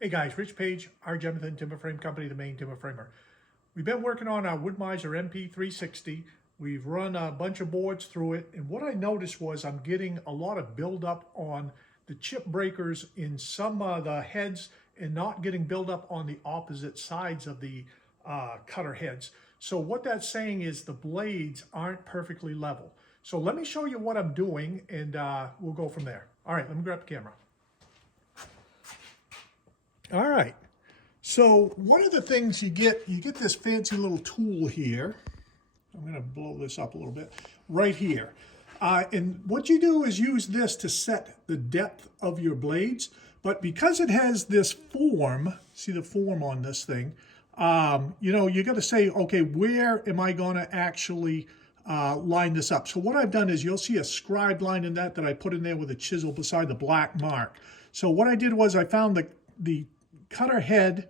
Hey guys, Rich Page, our Jonathan Timber Frame Company, the main timber framer. We've been working on our Woodmizer MP360. We've run a bunch of boards through it, and what I noticed was I'm getting a lot of buildup on the chip breakers in some of the heads and not getting buildup on the opposite sides of the cutter heads. So what that's saying is the blades aren't perfectly level. So let me show you what I'm doing, and we'll go from there. All right, let me grab the camera. All right, so one of the things you get this fancy little tool here. I'm going to blow this up a little bit right here. And what you do is use this to set the depth of your blades. But because it has this form, see the form on this thing, you got to say, okay, where am I going to actually line this up? So what I've done is you'll see a scribe line in that I put in there with a chisel beside the black mark. So what I did was I found the cutter head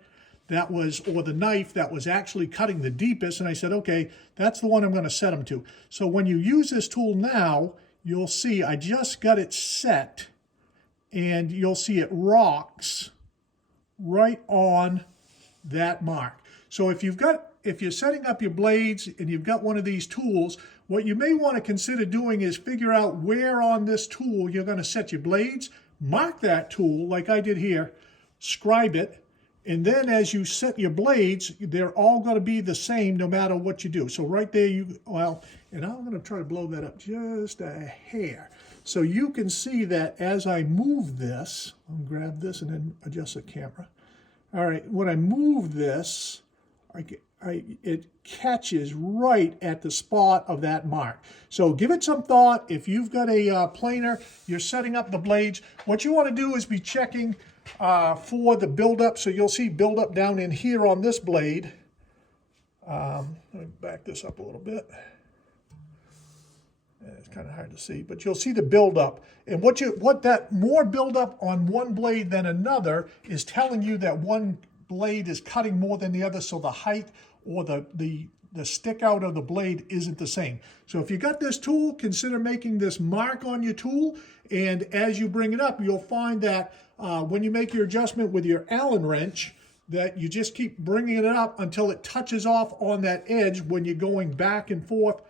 that was, or the knife that was actually cutting the deepest, and I said, okay, that's the one I'm going to set them to. So when you use this tool now, you'll see I just got it set, and you'll see it rocks right on that mark. So if you're setting up your blades and you've got one of these tools, what you may want to consider doing is figure out where on this tool you're going to set your blades, mark that tool like I did here, scribe it, and then as you set your blades, they're all going to be the same no matter what you do. So right there, and I'm going to try to blow that up just a hair. So you can see that as I move this, I'll grab this and then adjust the camera. All right, when I move this, it catches right at the spot of that mark. So give it some thought. If you've got a planer, you're setting up the blades, what you want to do is be checking for the buildup. So you'll see buildup down in here on this blade. Let me back this up a little bit. It's kind of hard to see, but you'll see the buildup. And what that more buildup on one blade than another is telling you that one blade is cutting more than the other, so the height or the stick out of the blade isn't the same. So if you got this tool, consider making this mark on your tool, and as you bring it up, you'll find that when you make your adjustment with your Allen wrench, that you just keep bringing it up until it touches off on that edge. When you're going back and forth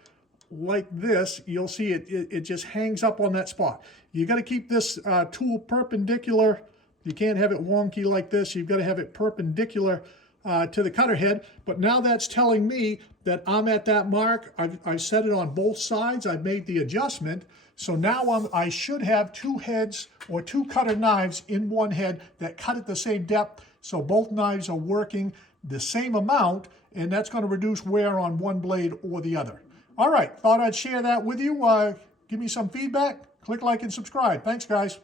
like this, you'll see it just hangs up on that spot. You got to keep this tool perpendicular. You can't have it wonky like this. You've got to have it perpendicular to the cutter head. But now that's telling me that I'm at that mark. I've set it on both sides. I've made the adjustment. So now I should have two heads or two cutter knives in one head that cut at the same depth. So both knives are working the same amount, and that's going to reduce wear on one blade or the other. All right, thought I'd share that with you. Give me some feedback. Click like and subscribe. Thanks, guys.